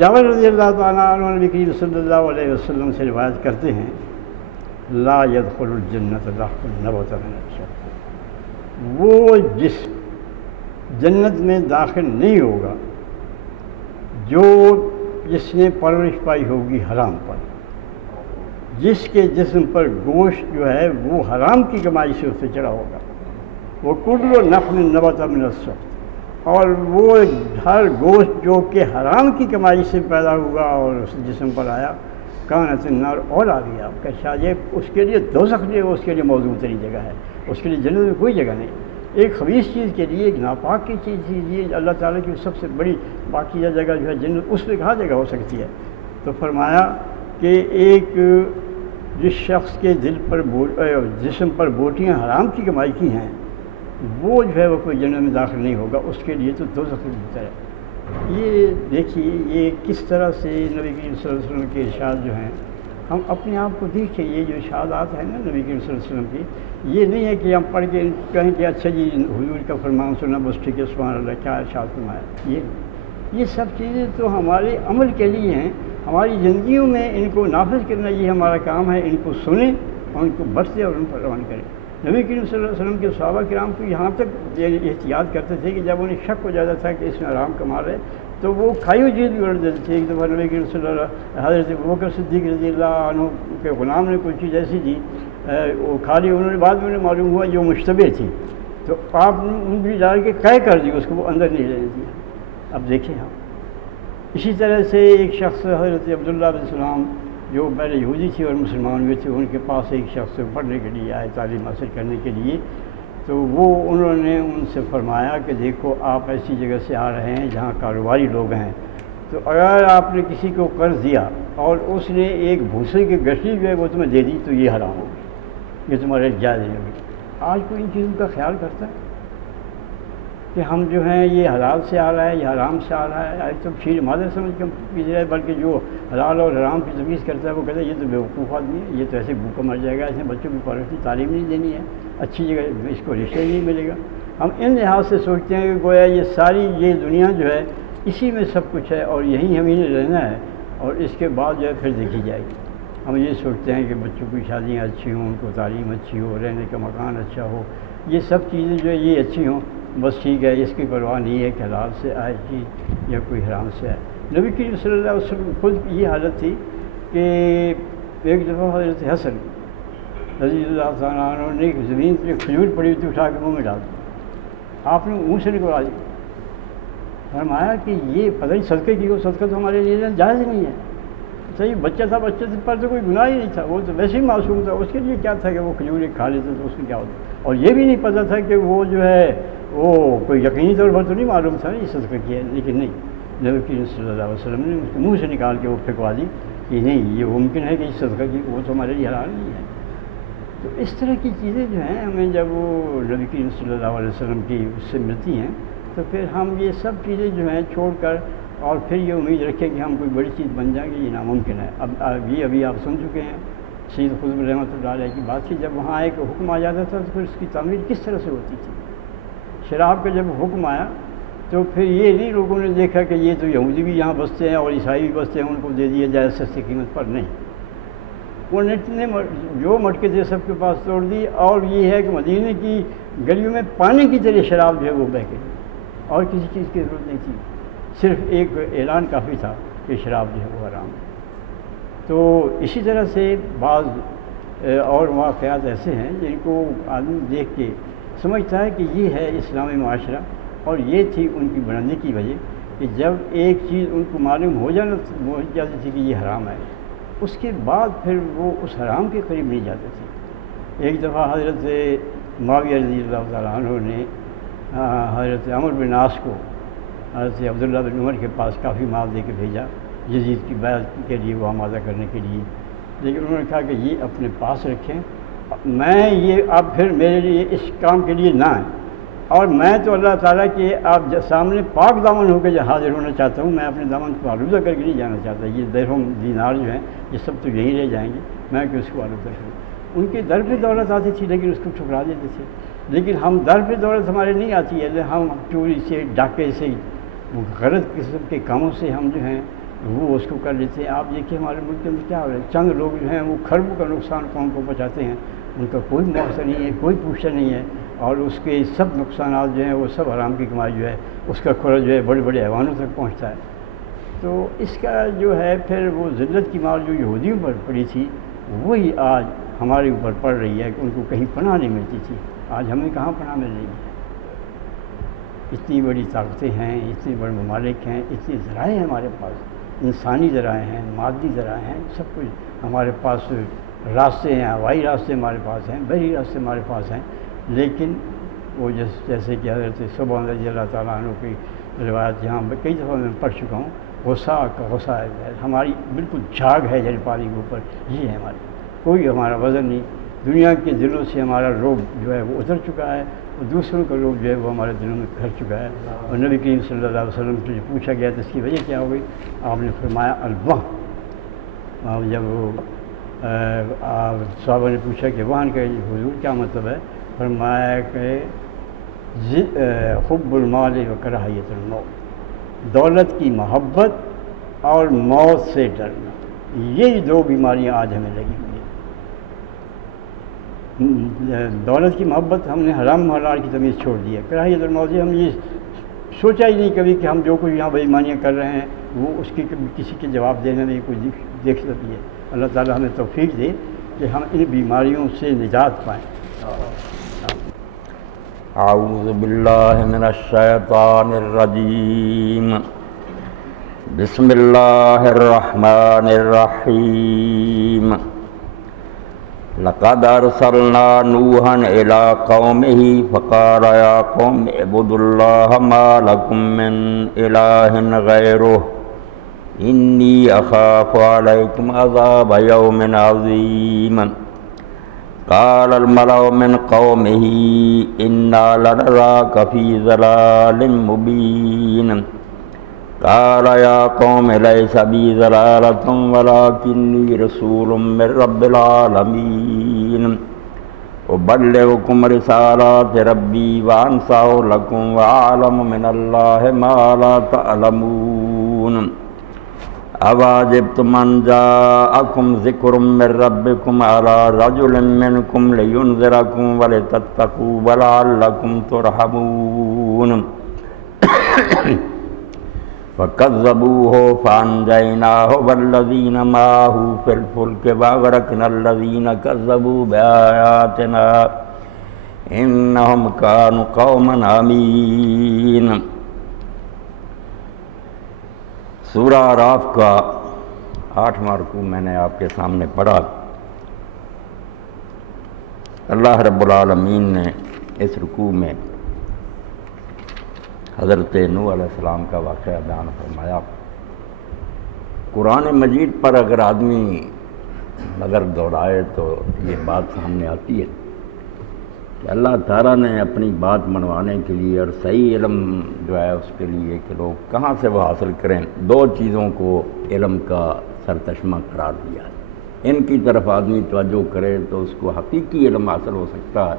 جابر رضی اللہ تعالیٰ عنہ نبی کریم صلی اللہ علیہ وسلم سے روایت کرتے ہیں لا يدخل الجنت ذاق نبت من الشرک، وہ جس جنت میں داخل نہیں ہوگا جس نے پرورش پائی ہوگی حرام پر، جس کے جسم پر گوشت جو ہے وہ حرام کی کمائی سے اس سے چڑھا ہوگا، وہ کل نخل نبت من السخط، اور وہ ہر گوشت جو کہ حرام کی کمائی سے پیدا ہوا اور اس جسم پر آیا کانت النار اور آ گیا آپ کا شاید اس کے لیے دوزخ جو ہے اس کے لیے موضوع تری جگہ ہے، اس کے لیے جنت میں کوئی جگہ نہیں۔ ایک خبیث چیز کے لیے، ایک ناپاک کی چیز یہ اللہ تعالیٰ کی سب سے بڑی پاکیزہ جگہ جو ہے جنت، اس میں کہاں جگہ ہو سکتی ہے؟ تو فرمایا کہ ایک جس شخص کے دل پر جسم پر بوٹیاں حرام کی کمائی کی ہیں وہ جو ہے وہ کوئی جنت میں داخل نہیں ہوگا، اس کے لیے تو دوزخ بہتر ہے۔ یہ دیکھیے یہ کس طرح سے نبی کریم صلی اللہ علیہ وسلم کے ارشاد جو ہیں، ہم اپنے آپ کو دیکھیں، یہ جو ارشادات ہیں نا نبی کریم صلی اللہ علیہ وسلم کی، یہ نہیں ہے کہ ہم پڑھ کے کہیں کہ اچھا جی حضور کا فرمان سنا بس ٹھیک ہے سبحان اللہ کیا ارشاد فرمایا، یہ سب چیزیں تو ہمارے عمل کے لیے ہیں، ہماری زندگیوں میں ان کو نافذ کرنا یہ ہمارا کام ہے، ان کو سنیں اور ان کو برتیں اور ان پر عمل کریں۔ نبی کریم صلی اللہ علیہ وسلم کے صحابہ کرام کو یہاں تک احتیاط کرتے تھے کہ جب انہیں شک ہو جاتا تھا کہ اس میں حرام کما رہے تو وہ کھائی ہوئی چیز بھی اڑ دیتے تھے۔ ایک دفعہ نبی کریم صلی اللہ علیہ حضرت ابوبکر صدیق رضی اللہ عنہ کے غلام نے کوئی چیز ایسی دی وہ کھا لی، انہوں نے بعد میں معلوم ہوا جو مشتبہ تھی، تو آپ نے انگلی ڈال کے قے کر دی اس کو، وہ اندر نہیں رہنے دیا۔ اب دیکھیں ہم اسی طرح سے ایک شخص حضرت عبداللہ بن سلام جو پہلے یہودی تھے اور مسلمان ہوئے تھے، ان کے پاس ایک شخص پڑھنے کے لیے آئے، تعلیم حاصل کرنے کے لیے، تو انہوں نے ان سے فرمایا کہ دیکھو آپ ایسی جگہ سے آ رہے ہیں جہاں کاروباری لوگ ہیں، تو اگر آپ نے کسی کو قرض دیا اور اس نے ایک بھوسے کی گٹھلی جو ہے وہ تمہیں دے دی تو یہ حرام ہوگی، یہ تمہارے جائز نہیں ہوگی۔ آج کوئی ان چیزوں کا خیال کرتا ہے کہ ہم جو ہیں یہ حلال سے آ رہا ہے یہ حرام سے آ رہا ہے، آج تو شیر مادر سمجھ کے پیچھے رہے، بلکہ جو حلال اور حرام کی تمیز کرتا ہے وہ کہتا ہے یہ تو بیوقوف آدمی ہے، یہ تو ایسے بھوکا مر جائے گا، اس نے بچوں کی پرورش تعلیم نہیں دینی ہے، اچھی جگہ اس کو رشتہ نہیں ملے گا۔ ہم ان لحاظ سے سوچتے ہیں کہ گویا یہ ساری یہ دنیا جو ہے اسی میں سب کچھ ہے اور یہیں ہمیں رہنا ہے اور اس کے بعد جو ہے پھر دیکھی جائے گی۔ ہم یہ سوچتے ہیں کہ بچوں کی شادیاں اچھی ہوں، ان کو تعلیم اچھی ہو، رہنے کا مکان اچھا ہو، یہ سب چیزیں جو ہے یہ اچھی ہوں، بس ٹھیک ہے، اس کی پرواہ نہیں ہے کہ حلال سے آئے چیز یا کوئی حرام سے آئے۔ نبی کریم صلی اللہ علیہ وسلم خود یہ حالت تھی کہ ایک دفعہ حضرت حسن رضی اللہ تعالیٰ عنہ نے ایک زمین پہ کھجور پڑی ہوئی تھی اٹھا کے منہ میں ڈال دی، آپ نے منہ سے نکلوا دی، فرمایا کہ یہ پتہ نہیں صدقے کی، وہ صدقہ تو ہمارے لیے جائز نہیں ہے۔ صحیح بچہ تھا، بچے پر تو کوئی گناہ ہی نہیں تھا، وہ تو ویسے ہی معصوم تھا، اس کے لیے کیا تھا کہ وہ کھجوریں کھا لیتے تو اس میں کیا ہوتا، اور یہ بھی نہیں پتہ تھا کہ وہ جو ہے وہ کوئی یقینی طور پر تو نہیں معلوم تھا یہ صدقہ کیا ہے، لیکن نہیں، نبی کریم صلی اللہ علیہ وسلم نے اس کو منہ سے نکال کے وہ پھینکوا دی کہ نہیں یہ ممکن ہے کہ اس صدقہ کی وہ تو ہمارے لیے حلال نہیں ہے۔ تو اس طرح کی چیزیں جو ہیں ہمیں جب وہ نبی کریم صلی اللہ علیہ وسلم کی اس سے ملتی ہیں تو پھر ہم یہ سب چیزیں جو ہیں چھوڑ کر اور پھر یہ امید رکھیں کہ ہم کوئی بڑی چیز بن جائیں گے، یہ ناممکن ہے۔ اب یہ ابھی آپ سن چکے ہیں سید قطب رحمۃ اللہ علیہ کی بات کی، جب وہاں ایک حکم آ جاتا تھا تو پھر اس کی تعمیر کس طرح سے ہوتی تھی۔ شراب کا جب حکم آیا تو پھر یہ نہیں لوگوں نے دیکھا کہ یہ تو یہودی بھی یہاں بستے ہیں اور عیسائی بھی بستے ہیں، ان کو دے دیا جائے سستی قیمت پر، نہیں، وہ نیٹ نے جو مٹکے تھے سب کے پاس توڑ دی، اور یہ ہے کہ مدینے کی گلیوں میں پانی کی طرح شراب جو ہے وہ بہہ گئی اور کسی چیز کی ضرورت نہیں تھی، صرف ایک اعلان کافی تھا کہ شراب جو ہے وہ حرام ہے۔ تو اسی طرح سے بعض اور واقعات ایسے ہیں جن کو آدمی دیکھ کے سمجھتا ہے کہ یہ ہے اسلامی معاشرہ، اور یہ تھی ان کی بلندی کی وجہ کہ جب ایک چیز ان کو معلوم ہو جاتی تھی کہ یہ حرام ہے، اس کے بعد پھر وہ اس حرام کے قریب نہیں جاتے تھے۔ ایک دفعہ حضرت معاویہ رضی اللہ تعالیٰ عنہ نے حضرت عمرو بن عاص کو حضرت عبداللہ بن عمر کے پاس کافی مال دے کے بھیجا یزید کی بیعت کے لیے وہ آمادہ کرنے کے لیے، لیکن انہوں نے کہا کہ یہ اپنے پاس رکھیں، میں یہ اب پھر میرے لیے اس کام کے لیے نہ آئیں، اور میں تو اللہ تعالیٰ کے آپ سامنے پاک دامن ہو کے حاضر ہونا چاہتا ہوں، میں اپنے دامن کو آلودہ کر کے نہیں جانا چاہتا، یہ درہم دینار جو ہیں یہ سب تو یہیں رہ جائیں گے، میں کہ اس کو آلودہ کروں۔ ان کے در پہ دولت آتی تھی لیکن اس کو ٹھکرا دیتے تھے، لیکن ہم در پہ دولت ہمارے نہیں آتی ہے، ہم چوری سے ڈاکے سے غلط قسم کے کاموں سے ہم جو ہیں وہ اس کو کر لیتے ہیں. آپ دیکھیے ہمارے ملک کے اندر کیا ہو رہا ہے, چند لوگ جو ہیں وہ کھربوں کا نقصان قوم کو پہنچاتے ہیں, ان کا کوئی مواخذہ نہیں ہے, کوئی پوچھتا نہیں ہے, اور اس کے سب نقصانات جو ہیں وہ سب حرام کی کمائی جو ہے اس کا کھرا جو ہے بڑے بڑے ایوانوں تک پہنچتا ہے. تو اس کا جو ہے پھر وہ ذلت کی مار جو یہودیوں پر پڑی تھی وہی آج ہمارے اوپر پڑ رہی ہے کہ ان کو کہیں پناہ نہیں ملتی تھی, آج ہمیں کہاں پناہ مل رہی ہے. اتنی بڑی طاقتیں ہیں, اتنے بڑے ممالک ہیں, اتنے ذرائع ہیں ہمارے پاس, انسانی ذرائع ہیں, مادی ذرائع ہیں, سب کچھ ہمارے پاس, راستے ہیں, ہوائی راستے ہمارے پاس ہیں, بحری راستے ہمارے پاس ہیں, لیکن وہ جیسے کہ حضرت سبحان رضی اللہ تعالیٰ عنہ کی روایت جہاں کئی دفعہ میں پڑھ چکا ہوں, غصہ کا غصہ ہے, ہماری بالکل جھاگ ہے جل پانی کے اوپر, یہ ہے ہماری, کوئی ہمارا وزن نہیں. دنیا کے دلوں سے ہمارا روب جو ہے وہ اتر چکا ہے, اور دوسروں کا روب جو ہے وہ ہمارے دلوں میں گھر چکا ہے. اور نبی کریم صلی اللہ علیہ وسلم سے پوچھا گیا تو اس کی وجہ کیا ہو گئی, آپ نے فرمایا الوہن. جب وہ صحابہ نے پوچھا کہ وہن کا حضور کیا مطلب ہے, فرمایا کہ حب المال و کراہیت الموت, دولت کی محبت اور موت سے ڈرنا, یہی دو بیماریاں آج ہمیں لگی ہوئی ہیں. دولت کی محبت ہم نے حرام حلال کی تمیز چھوڑ دی ہے, کراہیت الموت ہم یہ سوچا ہی نہیں کبھی کہ ہم جو کچھ یہاں بےایمانیاں کر رہے ہیں وہ اس کی کسی کے جواب دینے میں کوئی دیکھ سکتی ہے. اللہ تعالیٰ ہمیں توفیق دے کہ ہم ان بیماریوں سے نجات پائیں. اعوذ باللہ من الشیطان الرجیم, بسم اللہ الرحمن الرحیم. لقد ارسلنا نوحا الى قومه فقال يا قوم اعبدوا الله ما لكم من اله غيره انی اخاف علیکم عذاب یوم عظیم. قال الملأ من قومه انا لنراک فی ضلال مبین. قال یا قوم لیس بی ضلالۃ ولکنی رسول من رب العالمین. ابلغکم رسالات ربی وانصح لکم واعلم من اللہ ما لا تعلمون. اواجبتم ان جاءکم ذکر من ربکم علی رجل منکم لینذرکم ولتتقوا ولعلکم ترحمون. فکذبوہ فانجیناہ والذین معہ فی الفلک واغرقنا الذین کذبوا بآیاتنا انہم کانوا قوما عمین. سورہ اعراف کا 8واں رکوع میں نے آپ کے سامنے پڑھا. اللہ رب العالمین نے اس رکوع میں حضرت نوح علیہ السلام کا واقعہ بیان فرمایا. قرآن مجید پر اگر آدمی نظر دوڑائے تو یہ بات سامنے آتی ہے کہ اللہ تعالیٰ نے اپنی بات منوانے کے لیے اور صحیح علم جو ہے اس کے لیے کہ لوگ کہاں سے وہ حاصل کریں, دو چیزوں کو علم کا سرچشمہ قرار دیا ہے. ان کی طرف آدمی توجہ کرے تو اس کو حقیقی علم حاصل ہو سکتا ہے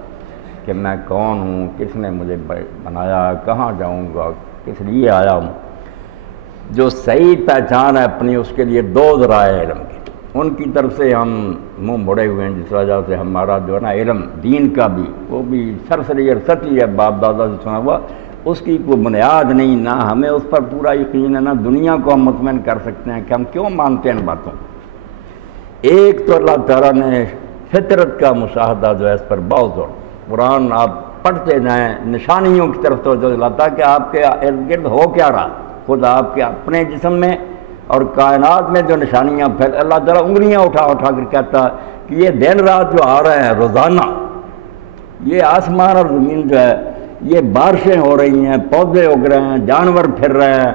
کہ میں کون ہوں, کس نے مجھے بنایا, کہاں جاؤں گا, کس لیے آیا ہوں. جو صحیح پہچان ہے اپنی اس کے لیے دو ذرائع علم کے, ان کی طرف سے ہم منہ موڑے ہوئے ہیں, جس وجہ سے ہمارا جو ہے نا علم دین کا بھی وہ بھی سرسری اور سطحی ہے, باپ دادا سے سنا ہوا, اس کی کوئی بنیاد نہیں, نہ ہمیں اس پر پورا یقین ہے, نہ دنیا کو ہم مطمئن کر سکتے ہیں کہ ہم کیوں مانتے ہیں ان باتوں. ایک تو اللہ تعالیٰ نے فطرت کا مشاہدہ جو ہے اس پر بہت زور, قرآن آپ پڑھتے جائیں نشانیوں کی طرف توجہ دلاتا کہ آپ کے ارد گرد ہو کیا رہا, خود آپ کے اپنے جسم میں اور کائنات میں جو نشانیاں پھیل, اللہ تعالیٰ انگلیاں اٹھا اٹھا کر کہتا کہ یہ دن رات جو آ رہے ہیں روزانہ, یہ آسمان اور زمین جو ہے یہ بارشیں ہو رہی ہیں, پودے اگ رہے ہیں, جانور پھر رہے ہیں,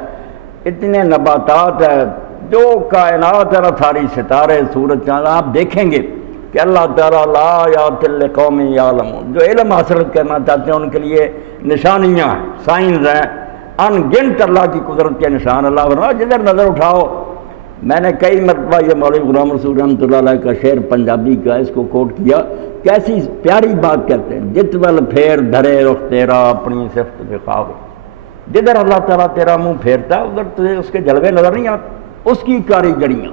اتنے نباتات ہیں, جو کائنات ہے نا ساری ستارے سورج چاند, آپ دیکھیں گے کہ اللہ تعالیٰ لا یات لقوم یعلمون, جو علم حاصل کرنا چاہتے ہیں ان کے لیے نشانیاں ہیں, سائنز ہیں, ان گنت اللہ کی قدرت کے نشان. اللہ فرمایا جدھر نظر اٹھاؤ. میں نے کئی مرتبہ یہ مولوی غلام رسول رحمۃ اللہ علیہ کا شعر پنجابی کا اس کو کوٹ کیا, کیسی پیاری بات کہتے ہیں, جتول پھیر دھرے رخ تیرا اپنی صفت پہ خواب. جدھر اللہ تعالیٰ تیرا منہ پھیرتا ہے ادھر تجھے اس کے جلوے نظر نہیں آتے. اس کی کاریگریاں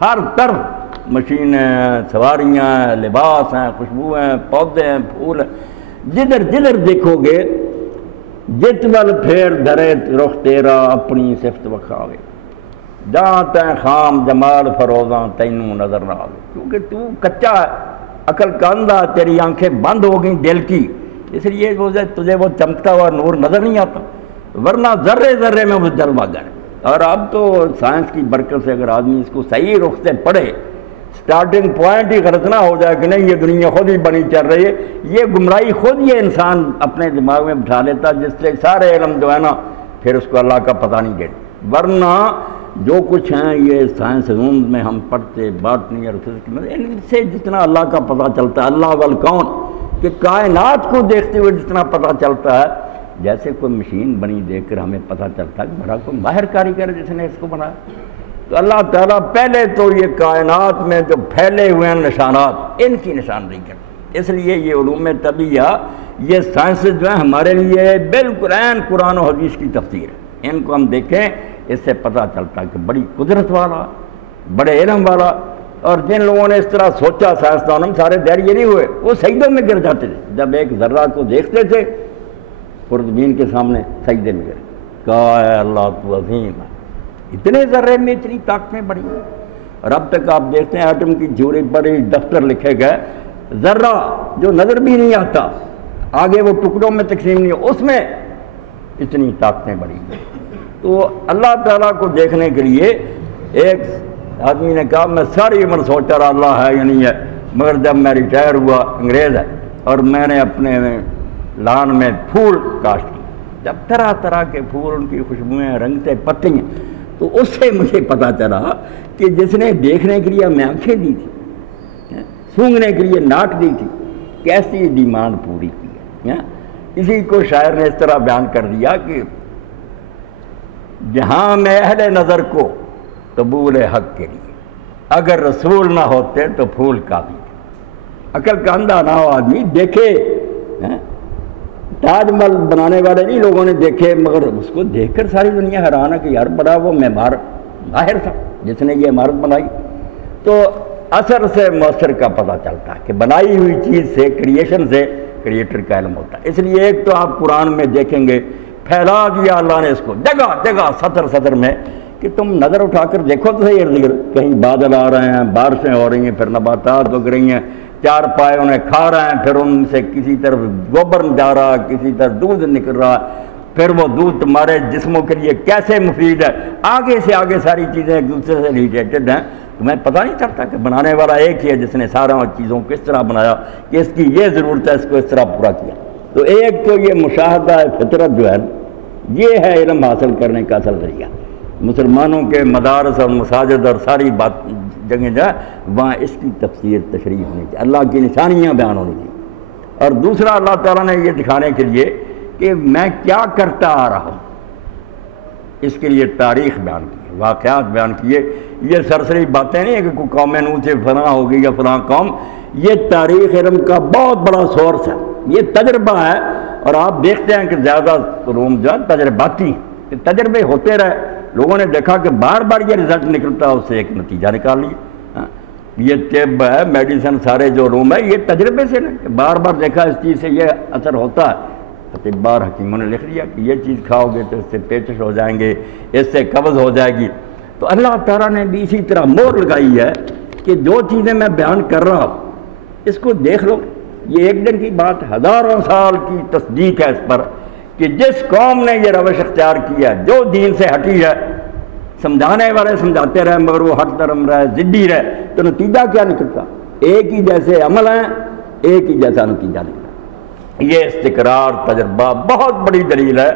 ہر طرف، مشینیں ہیں، سواریاں ہیں، لباس ہیں، خوشبو ہیں، پودے ہیں، پھول ہیں، جدھر جدھر دیکھو گے جت ول پھیر درے رخ تیرا اپنی صفت وکھاوے، جہاں تین خام جمال فروزاں تینوں نظر نہ آوے، کیونکہ تو کچا ہے، عقل کا اندھا، تیری آنکھیں بند ہو گئیں دل کی، اس لیے تجھے وہ چمکتا ہوا نور نظر نہیں آتا، ورنہ ذرے ذرے میں وہ جلوہ گر۔ اور اب تو سائنس کی برکت سے اگر آدمی اس کو صحیح رخ سے پڑھے، سٹارٹنگ پوائنٹ ہی غلط نہ ہو جائے کہ نہیں یہ دنیا خود ہی بنی چل رہی ہے، یہ گمراہی خود یہ انسان اپنے دماغ میں بٹھا لیتا، جس سے سارے علم جو ہے نا پھر اس کو اللہ کا پتہ نہیں دیتا۔ ورنہ جو کچھ ہیں یہ سائنس علوم میں ہم پڑھتے، باٹنی اور فزکس میں، ان سے جتنا اللہ کا پتہ چلتا ہے، اللہ والکون کہ کائنات کو دیکھتے ہوئے جتنا پتہ چلتا ہے، جیسے کوئی مشین بنی دیکھ کر ہمیں پتہ چلتا ہے کہ بڑا کوئی ماہر کاریگر ہے جس نے اس کو بنایا۔ تو اللہ تعالیٰ پہلے تو یہ کائنات میں جو پھیلے ہوئے ہیں نشانات، ان کی نشاندہی کرتے، اس لیے یہ علوم طبیعہ، یہ سائنس جو ہیں ہمارے لیے بالکل عین قرآن و حدیث کی تفسیر ہے۔ ان کو ہم دیکھیں، اس سے پتہ چلتا ہے کہ بڑی قدرت والا، بڑے علم والا، اور جن لوگوں نے اس طرح سوچا سائنسدانوں میں سارے دہریے نہیں ہوئے، وہ سجدوں میں گر جاتے تھے، جب ایک ذرہ کو دیکھتے تھے خردبین کے سامنے سجدے میں گر، کہا ہے اللہ تو عظیم ہے، اتنے ذرے میں اتنی طاقتیں بڑی ہیں۔ اور اب تک آپ دیکھتے ہیں ایٹم کی تھیوری پر ہی دفتر لکھے گئے، ذرہ جو نظر بھی نہیں آتا، آگے وہ ٹکڑوں میں تقسیم نہیں ہو، اس میں اتنی طاقتیں بڑی ہیں۔ تو اللہ تعالیٰ کو دیکھنے کے لیے ایک آدمی نے کہا میں ساری عمر سوچا رہا اللہ ہے یا نہیں ہے، مگر جب میں ریٹائر ہوا، انگریز ہے، اور میں نے اپنے لان میں پھول کاشت کی، جب طرح طرح کے پھول، ان کی خوشبوئیں، رنگتے پتیاں، تو اس سے مجھے پتہ چلا کہ جس نے دیکھنے کے لیے ہمیں آنکھیں دی تھی، سونگھنے کے لیے ناک دی تھی، کیسی ڈیمانڈ پوری کی ہے۔ اسی کو شاعر نے اس طرح بیان کر دیا کہ جہاں میں اہل نظر کو قبول حق کے لیے، اگر رسول نہ ہوتے تو پھول کافی تھے۔ عقل کا اندھا نہ ہو آدمی دیکھے، تاج محل بنانے والے نہیں لوگوں نے دیکھے، مگر اس کو دیکھ کر ساری دنیا حیران ہے کہ یار بڑا وہ معمار ماہر تھا جس نے یہ عمارت بنائی۔ تو اثر سے مؤثر کا پتہ چلتا ہے کہ بنائی ہوئی چیز سے، کریشن سے کریٹر کا علم ہوتا ہے۔ اس لیے ایک تو آپ قرآن میں دیکھیں گے پھیلا دیا اللہ نے اس کو جگہ جگہ، سطر سطر میں، کہ تم نظر اٹھا کر دیکھو تو صحیح ارد گرد، کہیں بادل آ رہے ہیں، بارشیں ہو رہی ہیں، پھر نباتات اگ رہی ہیں، چار پائے انہیں کھا رہے ہیں، پھر ان سے کسی طرف گوبر جا رہا، کسی طرف دودھ نکل رہا، پھر وہ دودھ تمہارے جسموں کے لیے کیسے مفید ہے، آگے سے آگے ساری چیزیں ایک دوسرے سے ریلیٹڈ ہیں۔ تمہیں پتہ نہیں چلتا کہ بنانے والا ایک ہی ہے جس نے سارا چیزوں کو اس طرح بنایا کہ اس کی یہ ضرورت ہے، اس کو اس طرح پورا کیا۔ تو ایک تو یہ مشاہدہ فطرت جو ہے یہ ہے علم حاصل کرنے کا اصل ذریعہ۔ مسلمانوں کے مدارس اور مساجد اور ساری بات جگہ جو ہے وہاں اس کی تفسیر تشریح ہونی چاہیے، اللہ کی نشانیاں بیان ہونی چاہیے۔ اور دوسرا اللہ تعالیٰ نے یہ دکھانے کے لیے کہ میں کیا کرتا آ رہا ہوں، اس کے لیے تاریخ بیان کی، واقعات بیان کیے۔ یہ سرسری باتیں نہیں ہیں کہ کوئی قوم نوح سے فلاں ہوگی یا فلاں قوم، یہ تاریخ علم کا بہت بڑا سورس ہے، یہ تجربہ ہے۔ اور آپ دیکھتے ہیں کہ زیادہ علوم جو ہے تجرباتی ہیں، تجربے ہوتے رہے، لوگوں نے دیکھا کہ بار بار یہ رزلٹ نکلتا ہے، اس سے ایک نتیجہ نکال لیا۔ یہ طب ہے، میڈیسن، سارے جو علوم ہے یہ تجربے سے نہیں، بار بار دیکھا اس چیز سے یہ اثر ہوتا ہے۔ اطباء حکیموں نے لکھ دیا کہ یہ چیز کھاؤ گے تو اس سے پیچش ہو جائیں گے، اس سے قبض ہو جائے گی۔ تو اللہ تعالیٰ نے بھی اسی طرح مہر لگائی ہے کہ جو چیزیں میں بیان کر رہا ہوں اس کو دیکھ لو، یہ ایک دن کی بات، ہزاروں سال کی تصدیق ہے اس پر کہ جس قوم نے یہ روش اختیار کی ہے، جو دین سے ہٹی ہے، سمجھانے والے سمجھاتے رہے مگر وہ ہٹ درم رہے، ضدی رہے، تو نتیجہ کیا نکلتا؟ ایک ہی جیسے عمل ہیں، ایک ہی جیسا نتیجہ نکلتا۔ یہ استقرار تجربہ بہت بڑی دلیل ہے،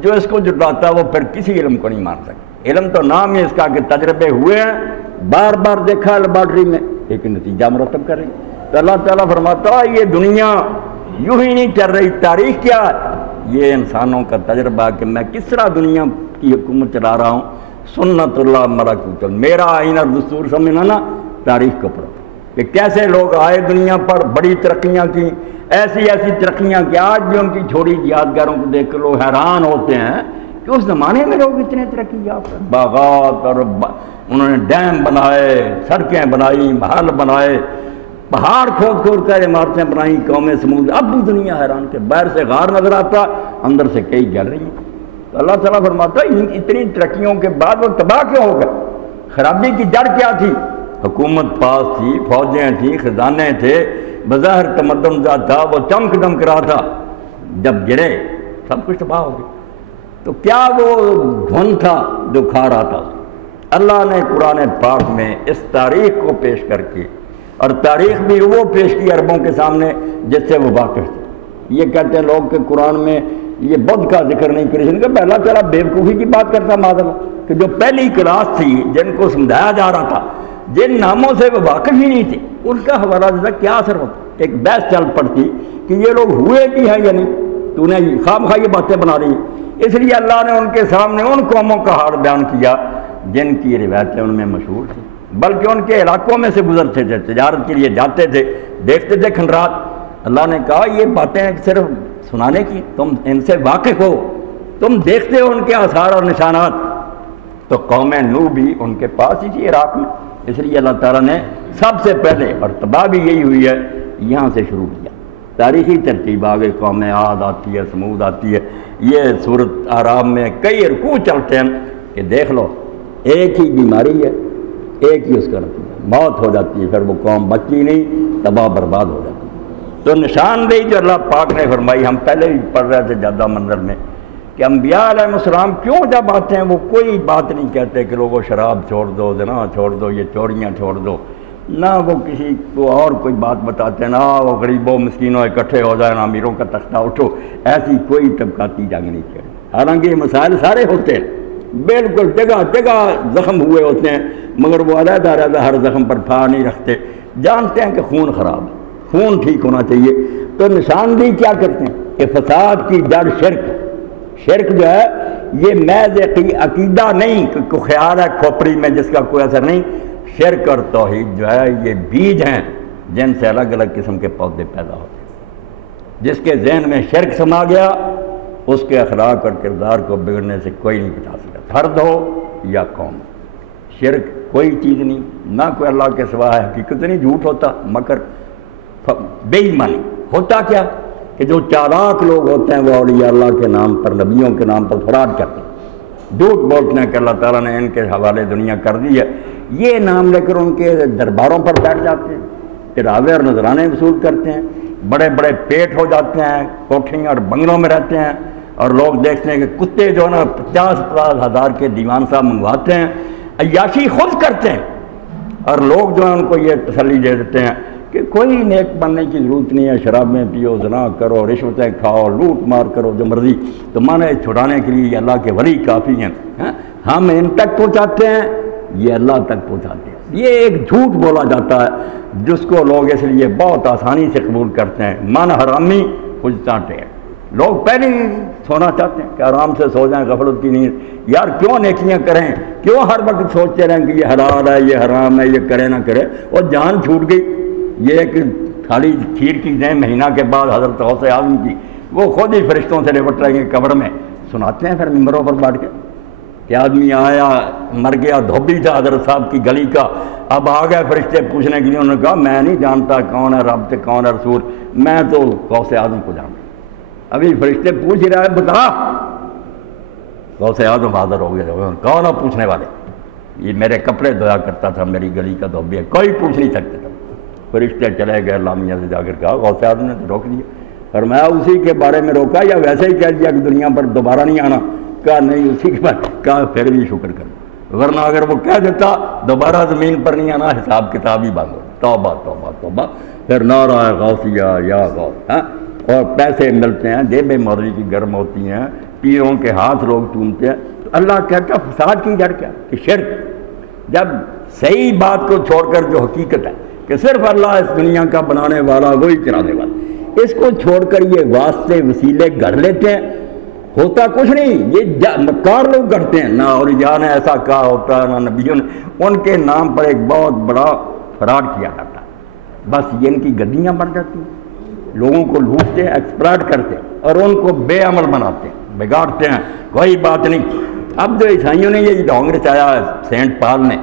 جو اس کو جٹلاتا ہے وہ پھر کسی علم کو نہیں مان سکتا۔ علم تو نام ہے اس کا کہ تجربے ہوئے ہیں، بار بار دیکھا لیبارٹری میں، لیکن نتیجہ مرتب کر رہی۔ تو اللہ تعالیٰ فرماتا ہے یہ دنیا یوں ہی نہیں چل رہی، تاریخ کیا ہے؟ یہ انسانوں کا تجربہ کہ میں کس طرح دنیا کی حکومت چلا رہا ہوں۔ سنت اللہ ملکوت، میرا آئین اور دستور سمجھنا نا، تاریخ کو پڑھو کہ کیسے لوگ آئے دنیا پر، بڑی ترقیاں کی، ایسی ایسی ترقیاں کہ آج بھی ان کی چھوڑی یادگاروں کو دیکھ کر لوگ حیران ہوتے ہیں کہ اس زمانے میں لوگ اتنے ترقی یافتہ باغات اور انہوں نے ڈیم بنائے، سڑکیں بنائی، محل بنائے، پہاڑ کھود کھود کر عمارتیں بنائیں قوم سمود۔ اب بھی دنیا حیران کہ باہر سے غار نظر آتا، اندر سے کئی جل رہی ہیں۔ تو اللہ تعالیٰ فرماتا ہے اتنی ترقیوں کے بعد وہ تباہ کیوں ہو گئے؟ خرابی کی جڑ کیا تھی؟ حکومت پاس تھی، فوجیں تھیں، خزانے تھے، بظاہر تمدن ذات تھا، وہ چمک دمک رہا تھا، جب گرے سب کچھ تباہ ہو گیا۔ تو کیا وہ دھن تھا جو کھا رہا تھا؟ اللہ نے قرآن پاک میں اس تاریخ کو پیش کر کے، اور تاریخ بھی وہ پیش کی عربوں کے سامنے جس سے وہ واقف تھے۔ یہ کہتے ہیں لوگ کہ قرآن میں یہ بدھ کا ذکر نہیں کرشن کا، اللہ تعالیٰ بیوقوفی کی بات کرتا معذرا کہ جو پہلی کلاس تھی جن کو سمجھایا جا رہا تھا، جن ناموں سے وہ واقف ہی نہیں تھے، ان کا حوالہ دیتا کیا اثر ہوتا؟ ایک بحث چل پڑتی کہ یہ لوگ ہوئے بھی ہیں یا نہیں، تو انہیں خام خواہ یہ باتیں بنا رہی ہیں۔ اس لیے اللہ نے ان کے سامنے ان قوموں کا حال بیان کیا جن کی روایتیں ان میں مشہور تھیں، بلکہ ان کے علاقوں میں سے گزرتے تھے، تجارت کے لیے جاتے تھے، دیکھتے تھے کھنڈرات۔ اللہ نے کہا یہ باتیں صرف سنانے کی، تم ان سے واقف ہو، تم دیکھتے ہو ان کے آثار اور نشانات۔ تو قوم نوح بھی ان کے پاس ہی تھی عراق میں، اس لیے اللہ تعالیٰ نے سب سے پہلے، اور تباہ بھی یہی ہوئی ہے، یہاں سے شروع کیا۔ تاریخی ترتیب آگے قوم عاد آتی ہے، سمود آتی ہے۔ یہ صورت آرام میں کئی رکوع چلتے ہیں کہ دیکھ لو ایک ہی بیماری ہے، ایک ہی اس کا نتیجہ موت ہو جاتی ہے، پھر وہ قوم بچی نہیں، تباہ برباد ہو جاتی ہے۔ تو نشاندہی جو اللہ پاک نے فرمائی، ہم پہلے بھی پڑھ رہے تھے جادہ منظر میں کہ انبیاء علیہ السلام کیوں جب آتے ہیں وہ کوئی بات نہیں کہتے کہ لوگوں شراب چھوڑ دو، زنا چھوڑ دو، یہ چوریاں چھوڑ دو، نہ وہ کسی کو اور کوئی بات بتاتے، نہ وہ غریبوں مسکینوں اکٹھے ہو جائیں، نہ امیروں کا تختہ اٹھو، ایسی کوئی طبقاتی جنگ نہیں چھیڑی۔ حالانکہ یہ مسائل سارے ہوتے ہیں، بالکل جگہ جگہ زخم ہوئے ہوتے ہیں، مگر وہ علیحدہ علیحدہ ہر زخم پر پھاڑ نہیں رکھتے، جانتے ہیں کہ خون خراب ہے، خون ٹھیک ہونا چاہیے۔ تو نشاندہی کیا کرتے ہیں کہ فساد کی جڑ شرک جو ہے یہ محض عقیدہ نہیں کہ کوئی خیال ہے کھوپڑی میں جس کا کوئی اثر نہیں، شرک اور توحید جو ہے یہ بیج ہیں جن سے الگ الگ قسم کے پودے پیدا ہوتے ہیں۔ جس کے ذہن میں شرک سما گیا اس کے اخلاق اور کردار کو بگڑنے سے کوئی نہیں بچا سکتا، فرد ہو یا قوم۔ شرک کوئی چیز نہیں، نہ کوئی اللہ کے سوا ہے، حقیقت نہیں، جھوٹ ہوتا، مکر، بے ایمانی ہوتا کیا کہ جو چالاک لوگ ہوتے ہیں وہ اولیاء اللہ کے نام پر، نبیوں کے نام پر فراڈ کرتے ہیں، جھوٹ بولتے ہیں کہ اللہ تعالیٰ نے ان کے حوالے دنیا کر دی ہے، یہ نام لے کر ان کے درباروں پر بیٹھ جاتے ہیں، چڑھاوے اور نذرانے وصول کرتے ہیں، بڑے بڑے پیٹ ہو جاتے ہیں، کوٹھیوں اور بنگلوں میں رہتے ہیں، اور لوگ دیکھتے ہیں کہ کتے جو ہے نا 50-50 ہزار کے دیوان صاحب منگواتے ہیں، عیاشی خود کرتے ہیں، اور لوگ جو ہیں ان کو یہ تسلی دے دیتے ہیں کہ کوئی نیک بننے کی ضرورت نہیں ہے، شرابیں پیو، زنا کرو، رشوتیں کھاؤ، لوٹ مار کرو جو مرضی، تو مانے چھڑانے کے لیے اللہ کے ولی کافی ہیں۔ ہم ان تک پہنچاتے ہیں، یہ اللہ تک پہنچاتے ہیں۔ یہ ایک جھوٹ بولا جاتا ہے جس کو لوگ اس لیے بہت آسانی سے قبول کرتے ہیں، من حرامی خوش چانٹے ہیں۔ لوگ پہلے ہی سونا چاہتے ہیں کہ آرام سے سو جائیں، غفلت کی نیند، یار کیوں نیکیاں کریں، کیوں ہر وقت سوچتے رہیں کہ یہ حلال ہے، یہ حرام ہے، یہ کرے نہ کرے، اور جان چھوٹ گئی۔ یہ ایک تھالی کھیر کی دیں مہینہ کے بعد حضرت غوث اعظم کی، وہ خود ہی فرشتوں سے لپٹ رہیں گے قبر میں، سناتے ہیں پھر ممبروں پر بیٹھ کے کہ آدمی آیا مر گیا، دھوبی تھا حضرت صاحب کی گلی کا، اب آ گئے فرشتے پوچھنے کے لیے، انہوں نے کہا میں نہیں جانتا کون ہے رب سے کون ہے رسول، میں تو غوث اعظم کو جانتا۔ ابھی فرشتے پوچھ رہا ہے بتا، غوث اعظم حاضر ہو گئے، کون ہے پوچھنے والے؟ یہ میرے کپڑے دھویا کرتا تھا، میری گلی کا دھوبی ہے، کوئی پوچھ نہیں سکتا تھا۔ فرشتے چلے گئے، لامیہ سے جا کر کہا غوث اعظم نے تو روک دیا، فرمایا اسی کے بارے میں روکا یا ویسے ہی کہہ دیا کہ دنیا پر دوبارہ نہیں آنا؟ کہا نہیں، اسی کے بارے، کہا پھر بھی شکر کرو، ورنہ اگر وہ کہہ دیتا دوبارہ زمین پر نہیں آنا، حساب کتاب ہی بند ہو۔ توبہ توبہ توبہ، پھر نعرہ غوثیہ یا غوث، اور پیسے ملتے ہیں، جیبیں مولوی کی گرم ہوتی ہیں، پیروں کے ہاتھ لوگ چومتے ہیں۔ تو اللہ کہتا فساد کی جڑ کیا کہ شرک، جب صحیح بات کو چھوڑ کر جو حقیقت ہے کہ صرف اللہ اس دنیا کا بنانے والا، وہی چلانے والا، اس کو چھوڑ کر یہ واسطے وسیلے گھڑ لیتے ہیں، ہوتا کچھ نہیں، یہ مکار لوگ گھڑتے ہیں، نہ اولیاء نے ایسا کہا ہوتا ہے، نہ نبیوں نے، ان کے نام پر ایک بہت بڑا فراڈ کیا جاتا ہے، بس یہ ان کی گدیاں بن جاتی ہیں، لوگوں کو لوٹتے ہیں، ایکسپلائٹ کرتے ہیں، اور ان کو بے عمل بناتے ہیں، بگاڑتے ہیں، کوئی بات نہیں۔ اب جو عیسائیوں نے یہ ڈھونگ رچایا ہے سینٹ پال نے،